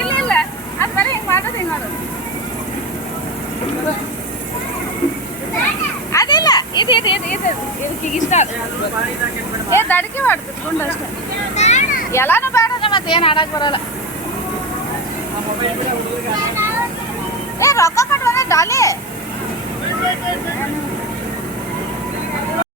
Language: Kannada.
ಇಲ್ಲ ಇಲ್ಲ ಅದು ಬರೀ ಹಿಂಗೆ ಮಾಡೋದು ಹಿಂಗೆ ಮಾಡೋದು ಅದಿಲ್ಲ ಇದು ಇದು ಇದು ಇದು ಇದಕ್ಕೆ ಇಷ್ಟ ಏ ದಡಿಕೆ ಮಾಡ್ಬೇಕು ಗುಂಡು ಅಷ್ಟೇ ಎಲ್ಲಾನು ಬೇಡ ಮತ್ತೆ ಏನು ಆಡಕ್ಕೆ ಬರಲ್ಲ ಏ ರೊಕ್ಕ ಕಟ್ಟ ಡಾಲಿ